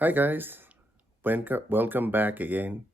Hi guys, welcome back again.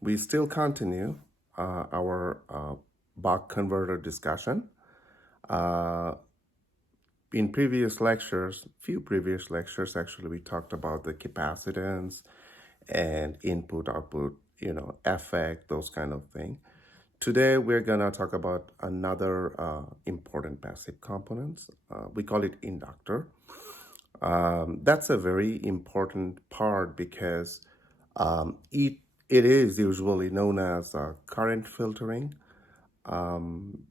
We still continue our buck converter discussion. Uh, in few previous lectures, actually, we talked about the capacitance and input output, effect, those kind of thing. Today, we're gonna talk about another important passive components. We call it inductor. That's a very important part because it is usually known as current filtering, and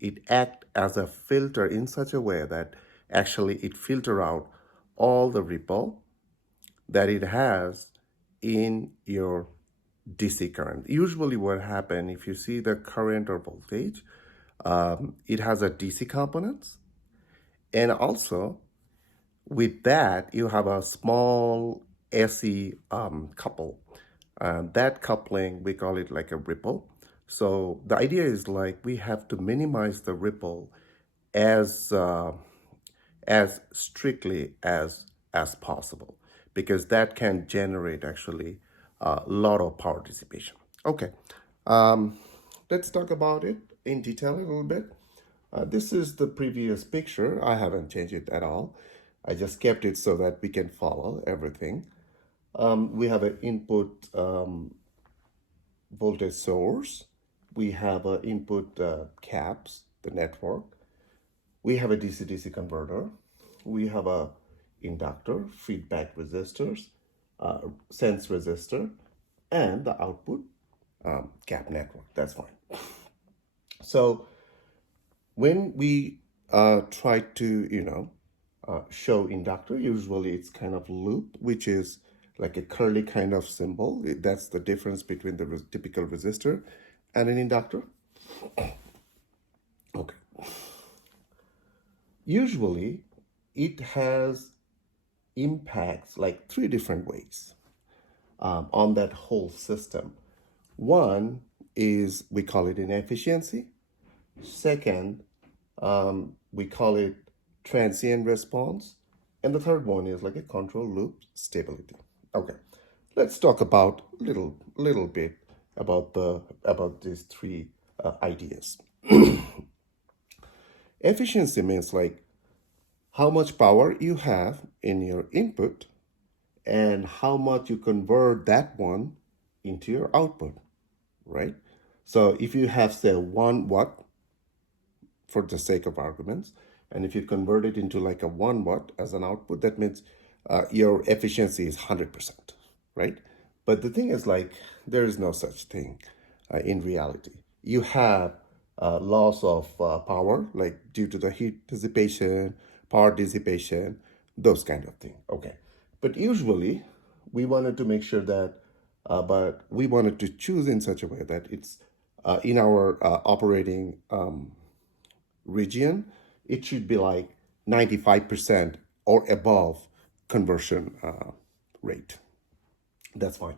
it acts as a filter in such a way that actually it filter out all the ripple that it has in your DC current. Usually, what happens if you see the current or voltage, it has a DC components, and also with that, you have a small AC couple. That coupling, we call it like a ripple. So the idea is like we have to minimize the ripple as strictly as possible, because that can generate actually a lot of power dissipation. Okay, um, let's talk about it in detail a little bit. This is the previous picture. I haven't changed it at all. I just kept it so that we can follow everything. We have an input voltage source. We have an input caps, the network. We have a DC-DC converter. We have a inductor, feedback resistors, sense resistor, and the output cap network. That's fine. So when we try to, show inductor, usually it's kind of loop, which is like a curly kind of symbol. That's the difference between the typical resistor and an inductor. Okay. Usually, it has impacts like three different ways on that whole system. One is we call it inefficiency. Second, we call it transient response. And the third one is like a control loop stability. Okay, let's talk about little bit about these three ideas. Efficiency means like how much power you have in your input and how much you convert that one into your output, right? So if you have say 1 watt for the sake of arguments, and if you convert it into like a 1 watt as an output, that means your efficiency is 100%, right? But the thing is like there is no such thing in reality. You have loss of power, like due to the heat dissipation, power dissipation, those kind of thing. Okay, but usually we wanted to make sure that, but we wanted to choose in such a way that it's in our operating region, it should be like 95% or above conversion rate. That's fine.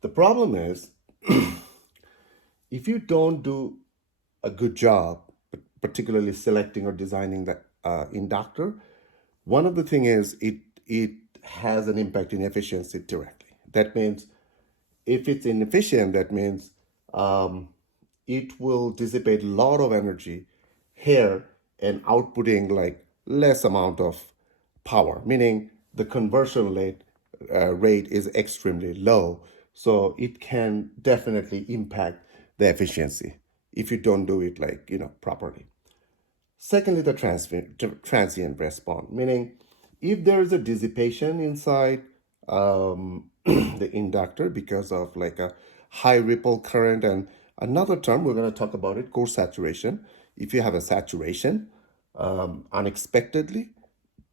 The problem is if you don't do a good job, particularly selecting or designing the inductor, one of the thing is it has an impact in efficiency directly. That means if it's inefficient, that means it will dissipate a lot of energy here and outputting like less amount of power, meaning the conversion rate is extremely low. So it can definitely impact the efficiency if you don't do it like, properly. Secondly, the transient response, meaning if there is a dissipation inside the inductor because of like a high ripple current, and another term we're going to talk about it, core saturation. If you have a saturation unexpectedly,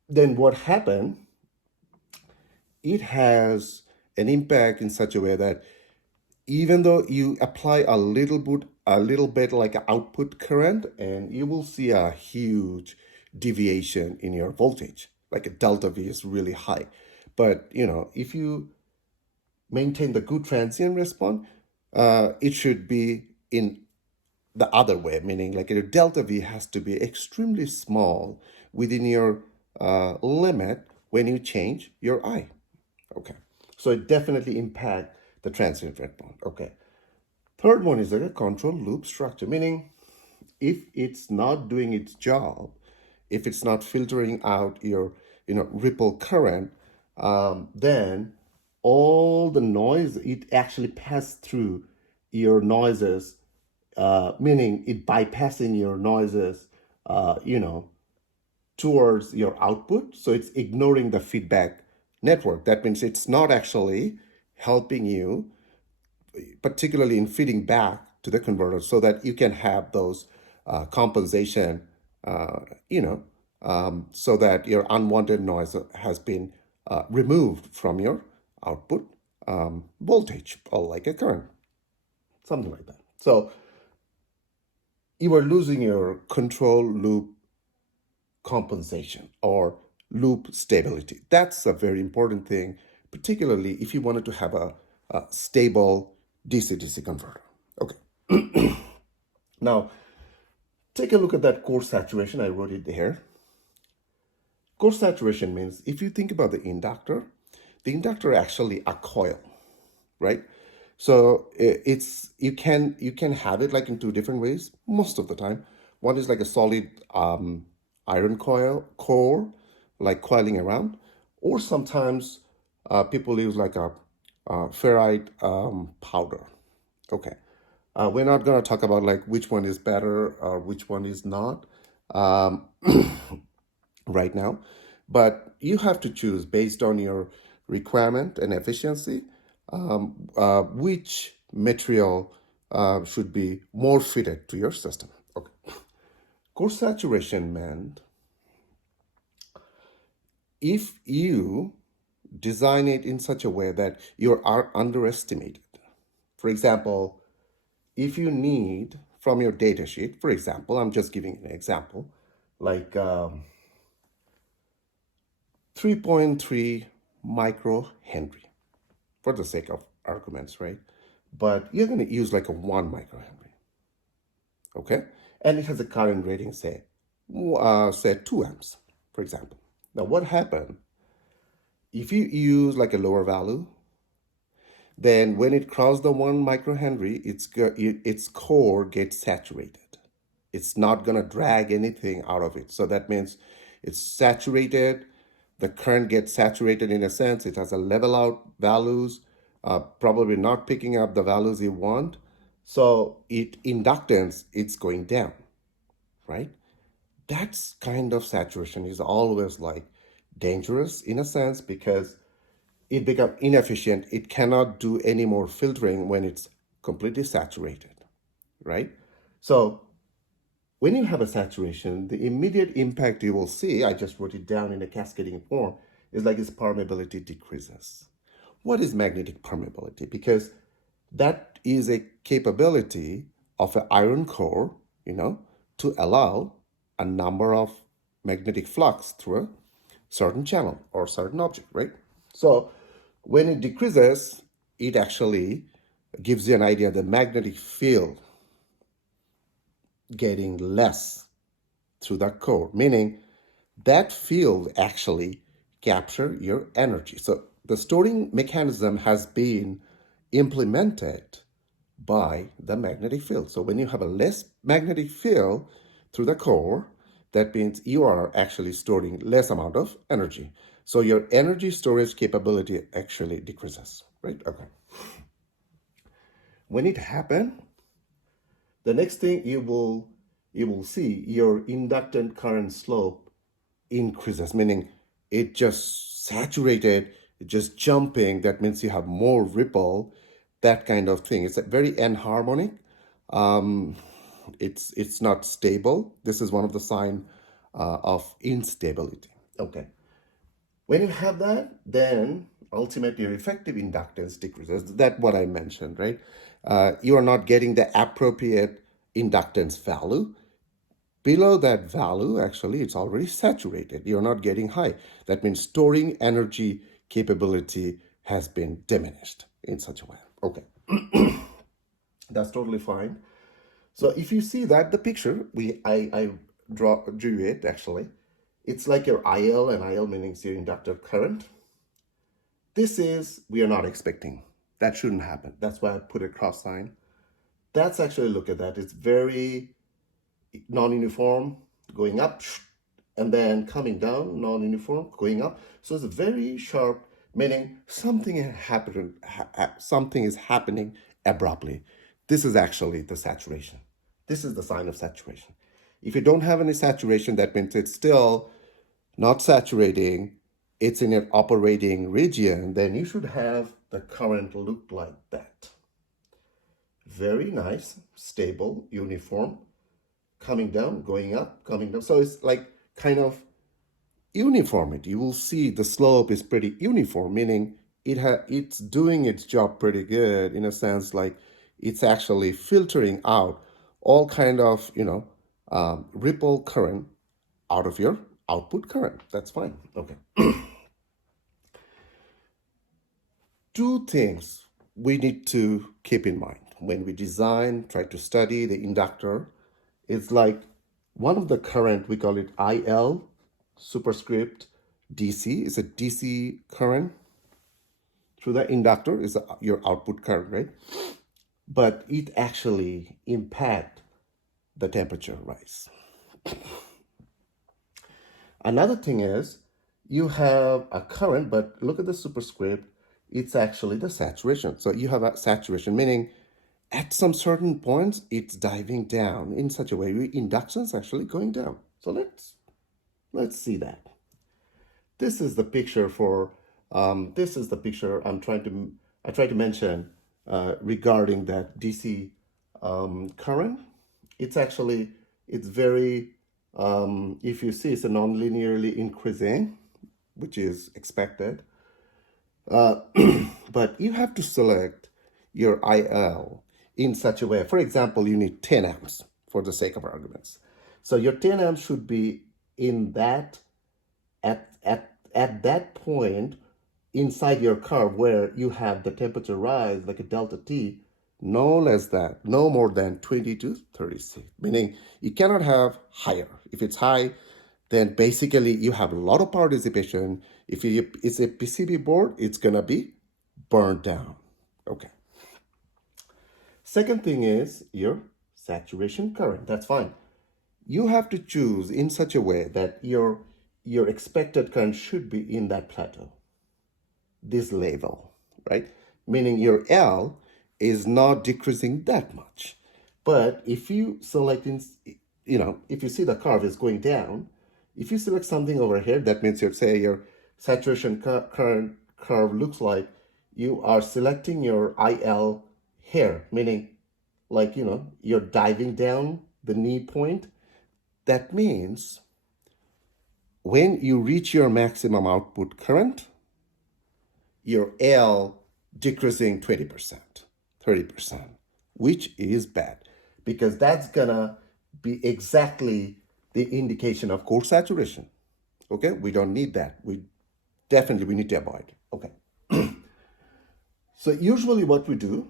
then what happened? It has an impact in such a way that even though you apply a little bit like an output current, and you will see a huge deviation in your voltage, like a delta V is really high. But if you maintain the good transient response, it should be in the other way, meaning like your delta V has to be extremely small within your limit when you change your eye. Okay. So it definitely impacts the transient response. Okay. Third one is like a control loop structure, meaning if it's not doing its job, if it's not filtering out your ripple current, then all the noise it actually passes through your noises, meaning it bypassing your noises, towards your output. So it's ignoring the feedback network. That means it's not actually helping you, particularly in feeding back to the converter, so that you can have those compensation, uh, so that your unwanted noise has been removed from your output voltage, or like a current, something like that. So you are losing your control loop compensation or loop stability. That's a very important thing, particularly if you wanted to have a stable DC-DC converter. Okay. Now, take a look at that core saturation. I wrote it there. Core saturation means if you think about the inductor actually a coil, right? So it's you can have it like in two different ways most of the time. One is like a solid iron core, like coiling around, or sometimes people use like a ferrite powder. Okay, we're not gonna talk about like which one is better or which one is not right now, but you have to choose based on your requirement and efficiency which material should be more fitted to your system. Okay. Core saturation meant if you design it in such a way that you are underestimated. For example, if you need from your data sheet, for example, I'm just giving an example, like 3.3 microhenry for the sake of arguments, right? But you're going to use like a 1 microhenry, okay? And it has a current rating, say 2 amps, for example. Now, what happened if you use like a lower value? Then when it crosses the 1 microhenry, its core gets saturated. It's not going to drag anything out of it. So that means it's saturated. The current gets saturated in a sense. It has a level out values, probably not picking up the values you want. So inductance, it's going down, right? That's kind of saturation is always like dangerous in a sense because it becomes inefficient. It cannot do any more filtering when it's completely saturated, right? So when you have a saturation, the immediate impact you will see, I just wrote it down in a cascading form, is like its permeability decreases. What is magnetic permeability? Because that is a capability of an iron core, to allow a number of magnetic flux through a certain channel or certain object, right? So when it decreases, it actually gives you an idea of the magnetic field getting less through that core, meaning that field actually capture your energy. So the storing mechanism has been implemented by the magnetic field. So when you have a less magnetic field through the core, that means you are actually storing less amount of energy. So your energy storage capability actually decreases, right? Okay. When it happens, the next thing you will see your inductant current slope increases, meaning it just saturated, just jumping. That means you have more ripple, that kind of thing. It's a very enharmonic. It's not stable. This is one of the sign of instability. Okay. When you have that, then ultimately your effective inductance decreases. That's what I mentioned, right? You are not getting the appropriate inductance value. Below that value, actually, it's already saturated. You're not getting high. That means storing energy capability has been diminished in such a way. Okay. That's totally fine. So if you see that, the picture, I drew it actually. It's like your IL, and IL meaning your inductor current. This is, we are not expecting. That shouldn't happen. That's why I put a cross sign. That's actually, look at that. It's very non-uniform, going up, and then coming down, non-uniform, going up. So it's very sharp, meaning something is happening abruptly. This is actually the saturation. This is the sign of saturation. If you don't have any saturation, that means it's still not saturating, it's in an operating region, then you should have the current look like that. Very nice, stable, uniform, coming down, going up, coming down. So it's like kind of uniformity. You will see the slope is pretty uniform, meaning it's doing its job pretty good, in a sense, like it's actually filtering out all kind of, ripple current out of your output current. That's fine. Okay. Two things we need to keep in mind when we design, try to study the inductor. It's like one of the current, we call it IL superscript DC. It's a DC current through the inductor, is your output current, right? But it actually impact the temperature rise. Another thing is you have a current, but look at the superscript, it's actually the saturation. So you have a saturation, meaning at some certain points, it's diving down in such a way, inductance actually going down. So let's see that. This is the picture for, this is the picture I try to mention regarding that DC current. It's very, if you see, it's a non-linearly increasing, which is expected. But you have to select your IL in such a way. For example, you need 10 amps for the sake of arguments. So your 10 amps should be in that, at that point inside your curve where you have the temperature rise, like a delta T, no more than 20 to 36, meaning you cannot have higher. If it's high, then basically you have a lot of power dissipation. If it's a PCB board, it's gonna be burned down. Okay. Second thing is your saturation current. That's fine. You have to choose in such a way that your expected current should be in that plateau, this level, right? Meaning your L is not decreasing that much. But if you select, if you see the curve is going down, if you select something over here, that means your saturation current curve looks like you are selecting your IL here, meaning like, you're diving down the knee point. That means when you reach your maximum output current, your L decreasing 20%, 30%, which is bad because that's gonna be exactly the indication of core saturation. Okay, we don't need that. We need to avoid. Okay. So usually what we do,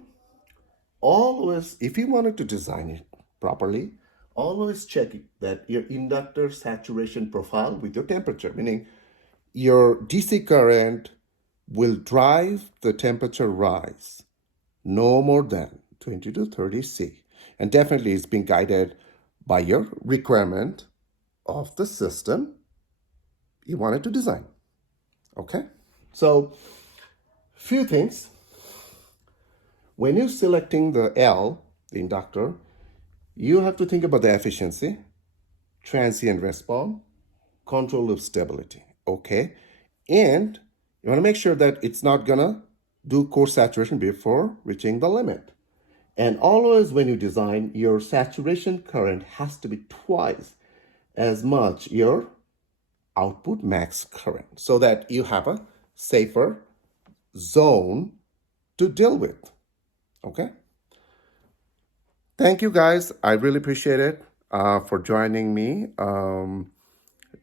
always, if you wanted to design it properly, always check that your inductor saturation profile with your temperature, meaning your DC current will drive the temperature rise no more than 20 to 30 C. And definitely it's being guided by your requirement of the system you wanted to design. Okay? So, few things. When you're selecting the L, the inductor, you have to think about the efficiency, transient response, control of stability. Okay? And you want to make sure that it's not gonna do core saturation before reaching the limit. And always when you design, your saturation current has to be twice as much your output max current so that you have a safer zone to deal with. Okay? Thank you guys. I really appreciate it for joining me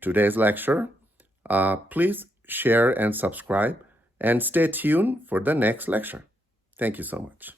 today's lecture. Please share and subscribe and stay tuned for the next lecture. Thank you so much.